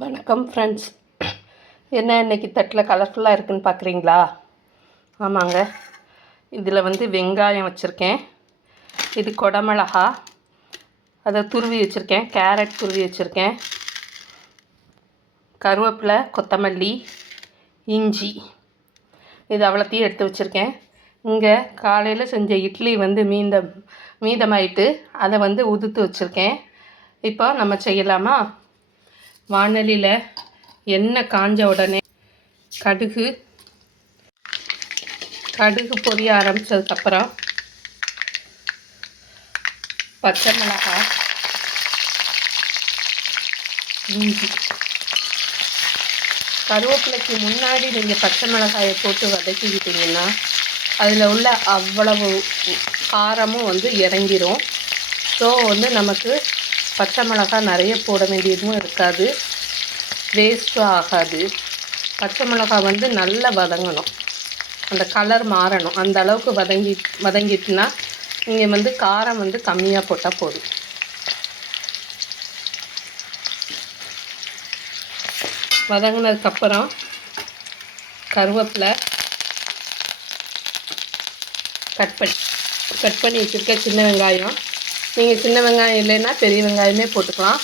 வணக்கம் ஃப்ரெண்ட்ஸ். என்ன இன்றைக்கி தட்டில் கலர்ஃபுல்லாக இருக்குதுன்னு பார்க்குறீங்களா? ஆமாங்க, இதில் வெங்காயம் வச்சுருக்கேன், இது கொடமிளகா அதை துருவி வச்சுருக்கேன், கேரட் துருவி வச்சுருக்கேன், கருவேப்பிலை, கொத்தமல்லி, இஞ்சி, இது அவ்வளோத்தையும் எடுத்து வச்சுருக்கேன். இங்கே காலையில் செஞ்ச இட்லி மீதமாயிட்டு அதை உதுத்து வச்சுருக்கேன். இப்போ நம்ம செய்யலாமா? வாணலியில் எண்ணெய் காஞ்ச உடனே கடுகு பொரிய ஆரம்பித்ததுக்கப்புறம் பச்சை மிளகாய், இஞ்சி, கருவேப்பிலைக்கு முன்னாடி நீங்கள் பச்சை மிளகாயை போட்டு வதக்கிக்கிட்டிங்கன்னா அதில் உள்ள அவ்வளவு காரமும் இறங்கிடும். ஸோ நமக்கு பச்சை மிளகாய் நிறைய போட வேண்டியதும் இருக்காது, வேஸ்ட்டும் ஆகாது. பச்சை மிளகாய் நல்லா வதங்கணும், அந்த கலர் மாறணும், அந்த அளவுக்கு வதங்கிட்டுனா நீங்கள் காரம் கம்மியாக போட்டால் போதும். வதங்கினதுக்கப்புறம் கருவேப்பிலை, கட் பண்ணி வச்சுருக்க சின்ன வெங்காயம், நீங்கள் சின்ன வெங்காயம் இல்லைன்னா பெரிய வெங்காயமே போட்டுக்கலாம்.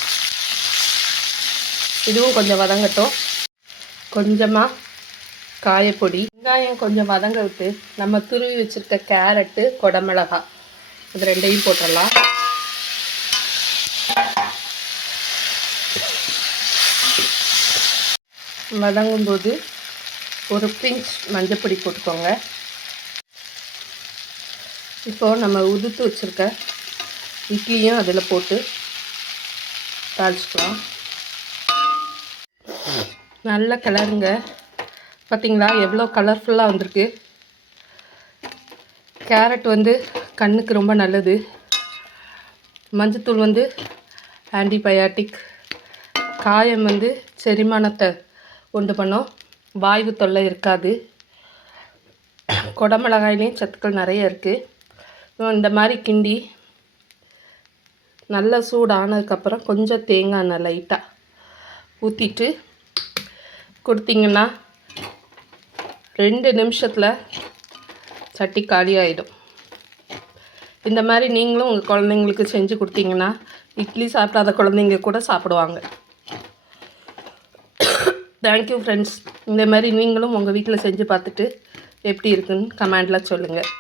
இதுவும் கொஞ்சம் வதங்கட்டும். கொஞ்சமாக காயப்பொடி, வெங்காயம் கொஞ்சம் வதங்க விட்டு நம்ம துருவி வச்சுருக்க கேரட்டு, கொடமிளகாய் இது ரெண்டையும் போட்டுடலாம். வதங்கும்போது ஒரு பிஞ்ச் மஞ்சப்பொடி போட்டுக்கோங்க. இப்போது நம்ம உதுத்து வச்சுருக்க இட்லியும் அதில் போட்டு தாளிச்சிக்கலாம். நல்ல கலருங்க, பார்த்திங்களா எவ்வளோ கலர்ஃபுல்லாக வந்திருக்கு. கேரட் கண்ணுக்கு ரொம்ப நல்லது. மஞ்சத்தூள் ஆன்டிபயாட்டிக், காயம் செரிமானத்தை உண்டு பண்ணும், வாய்வு தொல்லை இருக்காது. கொடமிளகாயிலையும் சத்துக்கள் நிறைய இருக்குது. இந்த மாதிரி கிண்டி நல்லா சூடானதுக்கப்புறம் கொஞ்சம் தேங்காய் எண்ணெய் லைட்டாக ஊற்றிட்டு கொடுத்திங்கன்னா 2 நிமிஷத்தில் சட்டி காலி ஆகிடும். இந்த மாதிரி நீங்களும் உங்கள் குழந்தைங்களுக்கு செஞ்சு கொடுத்தீங்கன்னா இட்லி சாப்பிடாத குழந்தைங்க கூட சாப்பிடுவாங்க. Thank you friends. இந்த மாதிரி நீங்களும் உங்கள் வீட்டில் செஞ்சு பார்த்துட்டு எப்படி இருக்குன்னு கமெண்டில் சொல்லுங்கள்.